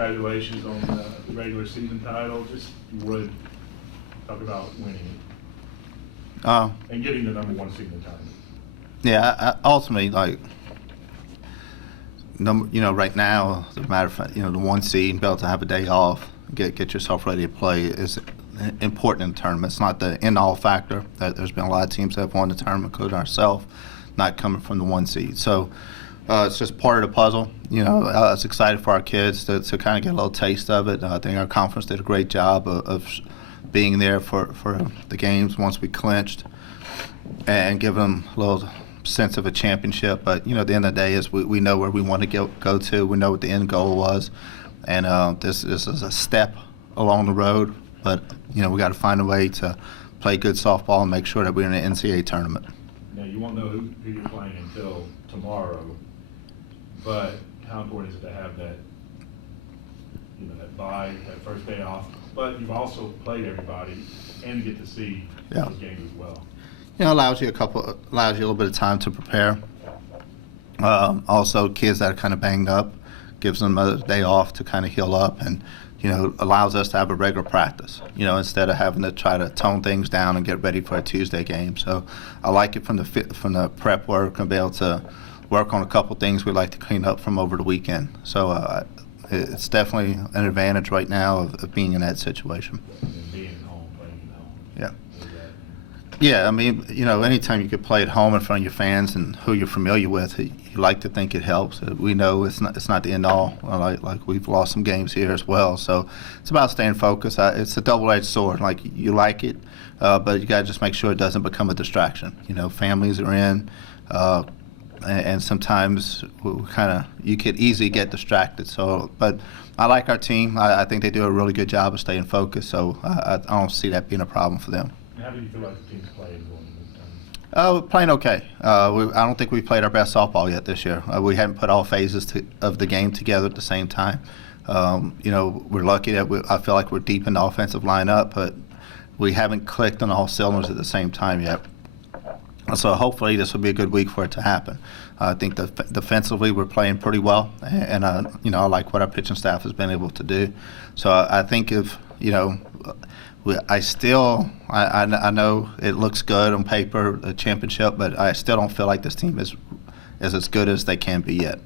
congratulations on the regular season title. Just you would talk about winning and getting the #1 seed in the tournament. Yeah, ultimately, like, right now, as a matter of fact, the 1 seed, be able to have a day off, get yourself ready to play is important in the tournament. It's not the end-all factor. There's been a lot of teams that have won the tournament, including ourselves, not coming from the 1 seed. So it's just part of the puzzle. I was excited for our kids to kind of get a little taste of it. I think our conference did a great job of being there for the games once we clinched and giving them a little sense of a championship. But at the end of the day, is we know where we want to go to. We know what the end goal was, and this is a step along the road. But we got to find a way to play good softball and make sure that we're in an NCAA tournament. Now you won't know who you're playing until tomorrow, but how important is it to have that that bye, that first day off? But you've also played everybody and get to see those games as well. Allows you a little bit of time to prepare. Also, kids that are kind of banged up, gives them a day off to kind of heal up, and allows us to have a regular practice. Instead of having to try to tone things down and get ready for a Tuesday game. So I like it from the prep work and be able to work on a couple things we like to clean up from over the weekend. So it's definitely an advantage right now of being in that situation. And being at home, playing at home. Yeah. Yeah, I mean, anytime you could play at home in front of your fans and who you're familiar with, you like to think it helps. We know it's not the end all. Like we've lost some games here as well. So it's about staying focused. It's a double-edged sword. Like you like it, but you got to just make sure it doesn't become a distraction. Families are in, and sometimes you could easily get distracted. So, but I like our team. I think they do a really good job of staying focused. So I don't see that being a problem for them. How do you feel like the team's playing going into this tournament? We're playing okay. I don't think we played our best softball yet this year. We haven't put all phases of the game together at the same time. We're lucky that I feel like we're deep in the offensive lineup, but we haven't clicked on all cylinders at the same time yet. So hopefully this will be a good week for it to happen. I think defensively we're playing pretty well, and I like what our pitching staff has been able to do. So I think if I know it looks good on paper, a championship, but I still don't feel like this team is as good as they can be yet.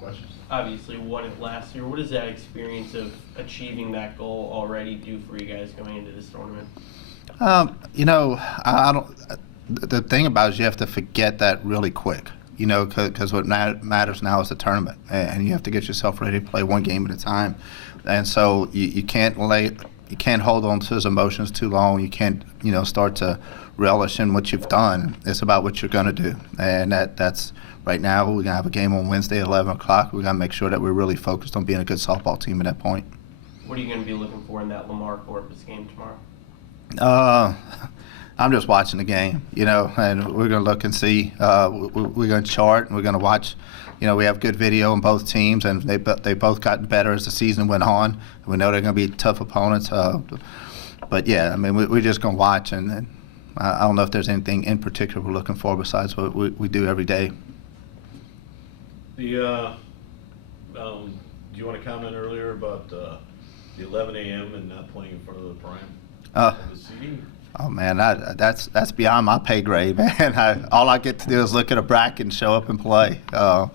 Questions? Obviously won it last year. What does that experience of achieving that goal already do for you guys going into this tournament? I don't. The thing about it is you have to forget that really quick. Because what matters now is the tournament, and you have to get yourself ready to play one game at a time. And so you can't hold on to those emotions too long. You can't, start to relish in what you've done. It's about what you're going to do. And that's right now, we're going to have a game on Wednesday at 11 o'clock. We're going to make sure that we're really focused on being a good softball team at that point. What are you going to be looking for in that Lamar Corpus game tomorrow? I'm just watching the game, and we're going to look and see. We're going to chart, and we're going to watch. We have good video on both teams, and they both gotten better as the season went on. We know they're going to be tough opponents. But, yeah, I mean, we're just going to watch, and I don't know if there's anything in particular we're looking for besides what we do every day. Do you want to comment earlier about the 11 a.m. and not playing in front of the prime? The seating? Oh man, that's beyond my pay grade, man. All I get to do is look at a bracket and show up and play. Our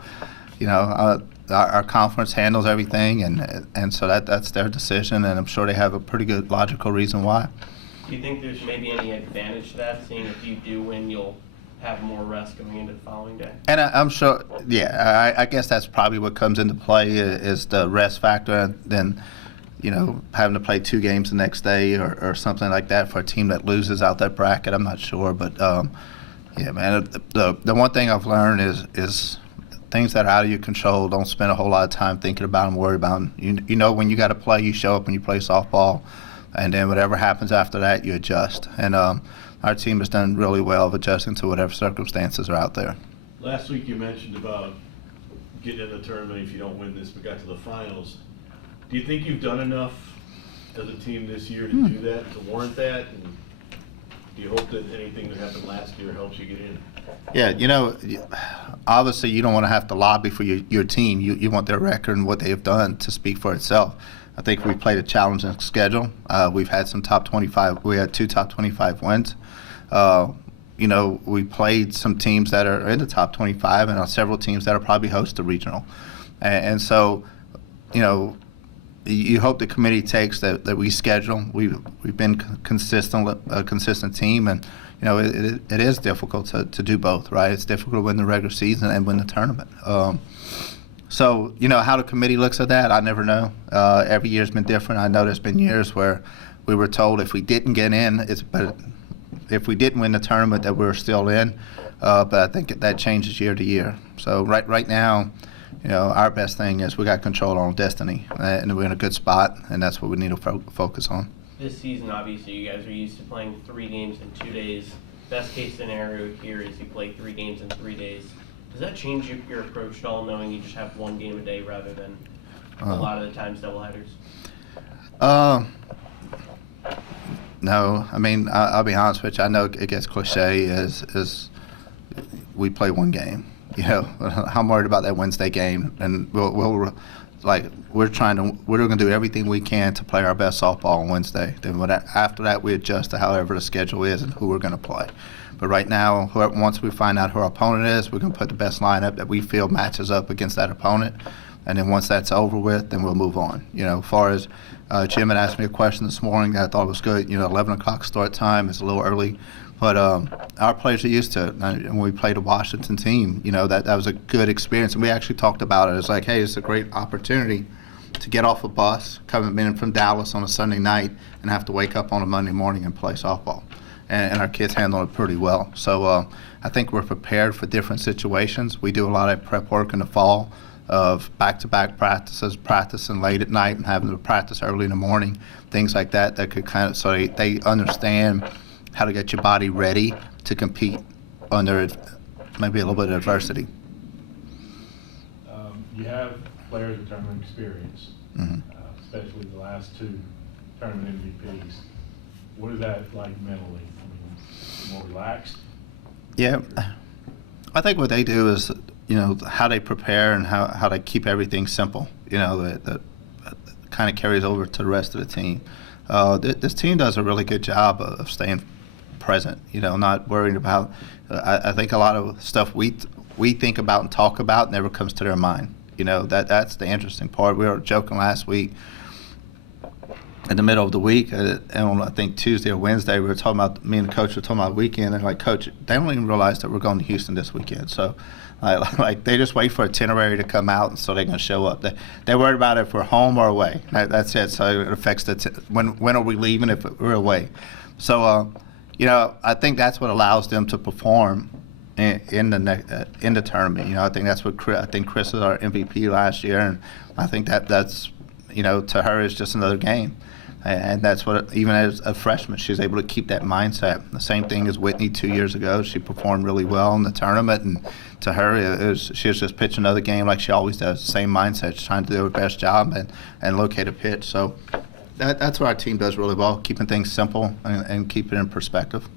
conference handles everything, and so that's their decision, and I'm sure they have a pretty good logical reason why. Do you think there's maybe any advantage to that, seeing if you do win, you'll have more rest going into the following day? And I'm sure, yeah, I guess that's probably what comes into play is the rest factor, and then having to play 2 games the next day or something like that for a team that loses out that bracket. I'm not sure, but yeah, man, the one thing I've learned is things that are out of your control, don't spend a whole lot of time thinking about them, worry about them. When you got to play, you show up and you play softball, and then whatever happens after that, you adjust. And our team has done really well of adjusting to whatever circumstances are out there. Last week you mentioned about getting in the tournament if you don't win this, but got to the finals. Do you think you've done enough as a team this year to do that, to warrant that? And do you hope that anything that happened last year helps you get in? Yeah, obviously you don't want to have to lobby for your team. You want their record and what they have done to speak for itself. I think we've played a challenging schedule. We've had some top 25. We had 2 top 25 wins. We played some teams that are in the top 25 and several teams that are probably host the regional. And so, you hope the committee takes that we schedule. We've been a consistent team, and it is difficult to do both, right? It's difficult to win the regular season and win the tournament. So how the committee looks at that, I never know. Every year's been different. I know there's been years where we were told if we didn't get in, but if we didn't win the tournament, that we were still in. But I think that changes year to year. So right now, our best thing is we got control on destiny, and we're in a good spot, and that's what we need to focus on. This season, obviously, you guys are used to playing 3 games in 2 days. Best case scenario here is you play 3 games in 3 days. Does that change your approach at all, knowing you just have 1 game a day rather than a lot of the times doubleheaders? No. I mean, I'll be honest with you. I know it gets cliche is we play 1 game. I'm worried about that Wednesday game, and we're going to do everything we can to play our best softball on Wednesday. Then after that, we adjust to however the schedule is and who we're going to play. But right now, once we find out who our opponent is, we're going to put the best lineup that we feel matches up against that opponent. And then once that's over with, then we'll move on. As far as Jim had asked me a question this morning that I thought was good. 11 o'clock start time is a little early. But our players are used to it. And when we played a Washington team, that was a good experience. And we actually talked about it. It's like, hey, it's a great opportunity to get off a bus, coming in from Dallas on a Sunday night, and have to wake up on a Monday morning and play softball. And our kids handle it pretty well. So I think we're prepared for different situations. We do a lot of prep work in the fall of back-to-back practices, practicing late at night and having to practice early in the morning, things like that could so they understand how to get your body ready to compete under maybe a little bit of adversity. You have players with tournament experience, especially the last 2 tournament MVPs. What is that like mentally? More relaxed? Yeah, I think what they do is, how they prepare and how they keep everything simple. That kind of carries over to the rest of the team. This team does a really good job of staying present. Not worrying about. I think a lot of stuff we think about and talk about never comes to their mind. That's the interesting part. We were joking last week. In the middle of the week, and on I think Tuesday or Wednesday, me and the coach were talking about the weekend, and Coach, they don't even realize that we're going to Houston this weekend. So, they just wait for itinerary to come out, and so they're going to show up. They're worried about if we're home or away. That's it. So it affects when are we leaving if we're away. So, I think that's what allows them to perform in the tournament. I think that's what Chris is our MVP last year, and I think that's to her is just another game. And that's what, even as a freshman, she's able to keep that mindset. The same thing as Whitney 2 years ago. She performed really well in the tournament, and to her, she was just pitching another game like she always does. Same mindset, she's trying to do her best job and locate a pitch. So that's what our team does really well, keeping things simple and keeping it in perspective.